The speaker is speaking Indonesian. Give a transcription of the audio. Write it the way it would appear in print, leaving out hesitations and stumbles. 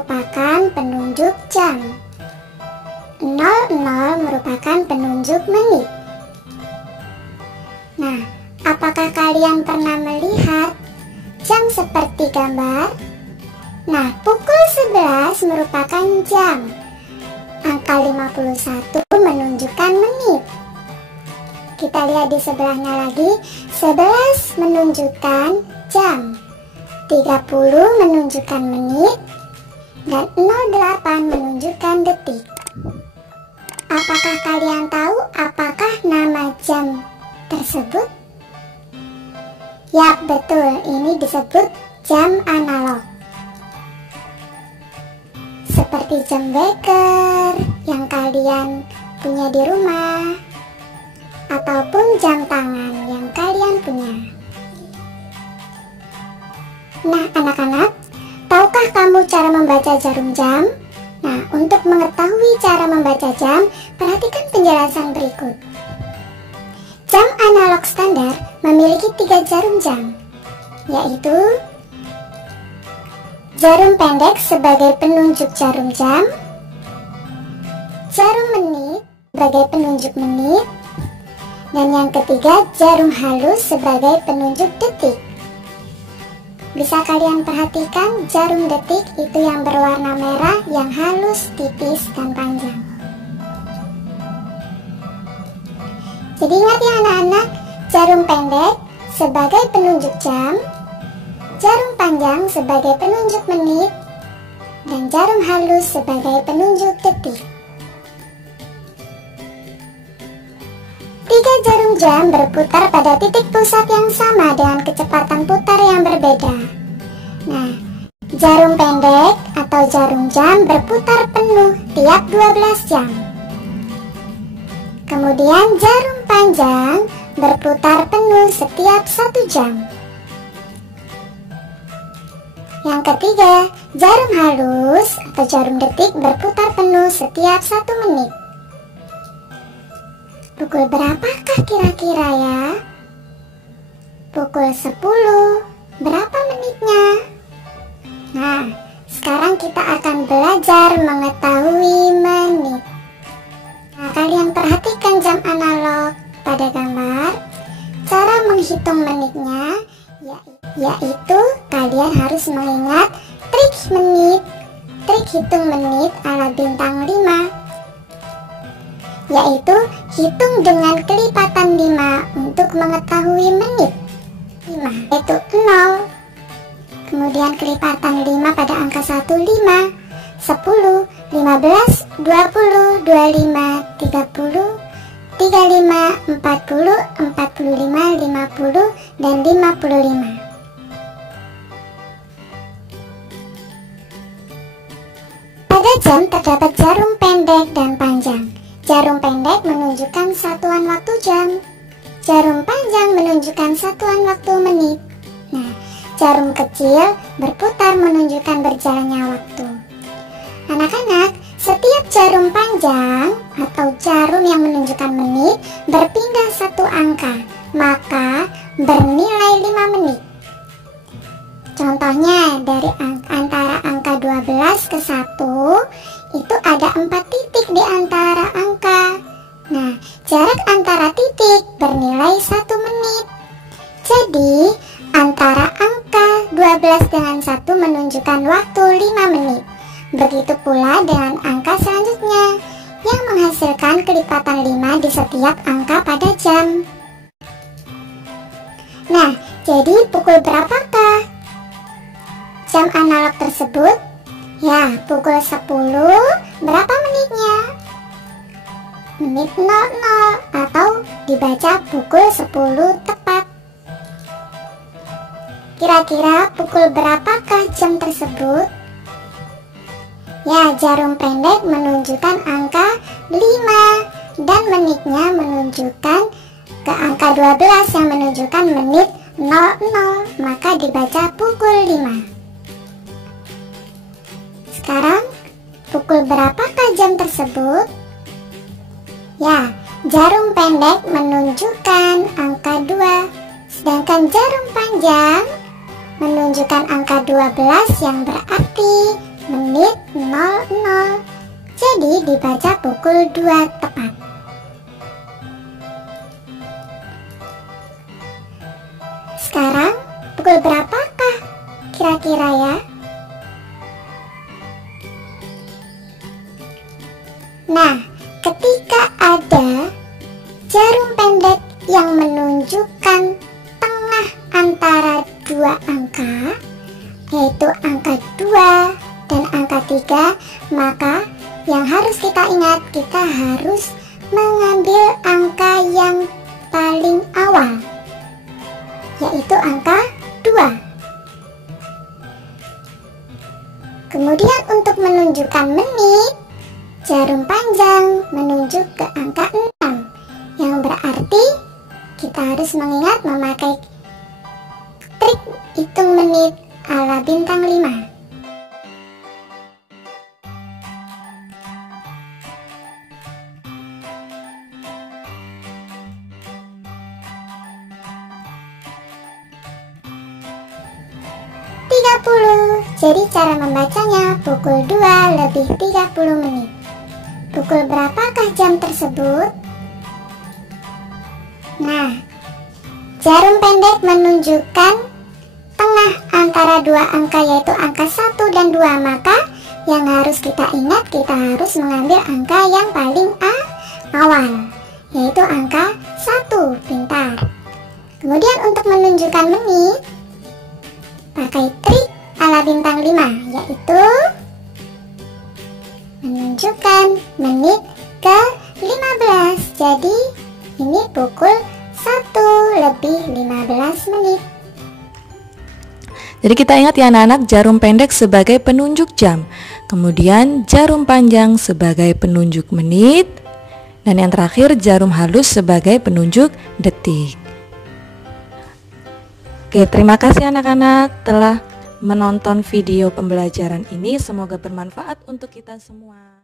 merupakan penunjuk jam. 00 merupakan penunjuk menit. Nah, apakah kalian pernah melihat jam seperti gambar? Nah, pukul 11 merupakan jam. Angka 51 menunjukkan menit. Kita lihat di sebelahnya lagi, 11 menunjukkan jam, 30 menunjukkan menit, dan 08 menunjukkan detik. Apakah kalian tahu apakah nama jam tersebut? Ya, betul, ini disebut jam analog. Seperti jam beker yang kalian punya di rumah, ataupun jam tangan yang kalian punya. Nah, anak-anak, tahukah kamu cara membaca jarum jam? Nah, untuk mengetahui cara membaca jam, perhatikan penjelasan berikut. Jam analog standar memiliki 3 jarum jam, yaitu jarum pendek sebagai penunjuk jarum jam, jarum menit sebagai penunjuk menit, dan yang ketiga jarum halus sebagai penunjuk detik. Bisa kalian perhatikan jarum detik itu yang berwarna merah, yang halus, tipis, dan panjang. Jadi ingat ya anak-anak, jarum pendek sebagai penunjuk jam, jarum panjang sebagai penunjuk menit, dan jarum halus sebagai penunjuk detik. 3 jarum jam berputar pada titik pusat yang sama dengan kecepatan putar yang berbeda. Nah, jarum pendek atau jarum jam berputar penuh tiap 12 jam. Kemudian jarum panjang berputar penuh setiap 1 jam. Yang ketiga, jarum halus atau jarum detik berputar penuh setiap 1 menit. Pukul berapakah kira-kira ya? Pukul 10. Berapa menitnya? Nah, sekarang kita akan belajar mengetahui menit. Nah, kalian perhatikan jam analog pada gambar. Cara menghitung menitnya yaitu kalian harus mengingat trik menit, trik hitung menit ala bintang 5, yaitu hitung dengan kelipatan 5 untuk mengetahui menit. 5 yaitu 0, kemudian kelipatan 5 pada angka 1, 5, 10, 15, 20, 25, 30, 35, 40, 45, 50, dan 55. Pada jam terdapat jarum pendek dan panjang. Jarum pendek menunjukkan satuan waktu jam, jarum panjang menunjukkan satuan waktu menit. Nah, jarum kecil berputar menunjukkan berjalannya waktu. Anak-anak, setiap jarum panjang atau jarum yang menunjukkan menit berpindah 1 angka, maka bernilai 5 menit. Contohnya dari antara angka 12 ke 1 itu ada 4 titik di antara angka. Nah, jarak antara titik bernilai 1 menit. Jadi, antara angka 12 dengan 1 menunjukkan waktu 5 menit. Begitu pula dengan angka selanjutnya yang menghasilkan kelipatan 5 di setiap angka pada jam. Nah, jadi pukul berapakah jam analog tersebut? Ya, pukul 10. Berapa menitnya? Menit 00 atau dibaca pukul 10 tepat. Kira-kira pukul berapakah jam tersebut? Ya, jarum pendek menunjukkan angka 5 dan menitnya menunjukkan ke angka 12 yang menunjukkan menit 00, maka dibaca pukul 5. Sekarang, pukul berapakah jam tersebut? Ya, jarum pendek menunjukkan angka 2, sedangkan jarum panjang menunjukkan angka 12 yang berarti menit 00. Jadi dibaca pukul 2 tepat. Sekarang pukul berapakah kira-kira ya? Nah, ketika ada jarum pendek yang menunjukkan tengah antara dua angka, yaitu angka 2 dan angka 3, maka yang harus kita ingat, kita harus mengambil angka yang paling awal, yaitu angka 2. Kemudian untuk menunjukkan menit, jarum panjang menunjuk ke angka 6, yang berarti kita harus mengingat memakai trik hitung menit ala bintang 5. Jadi cara membacanya pukul 2 lebih 30 menit. Pukul berapakah jam tersebut? Nah, jarum pendek menunjukkan tengah antara dua angka, yaitu angka 1 dan 2. Maka yang harus kita ingat, kita harus mengambil angka yang paling awal, yaitu angka 1. Pintar. Kemudian untuk menunjukkan menit, pakai trik ala bintang 5, yaitu menunjukkan menit ke 15. Jadi ini pukul 1 lebih 15 menit. Jadi kita ingat ya anak-anak, jarum pendek sebagai penunjuk jam, kemudian jarum panjang sebagai penunjuk menit, dan yang terakhir jarum halus sebagai penunjuk detik. Oke, terima kasih anak-anak telah menonton video pembelajaran ini. Semoga bermanfaat untuk kita semua.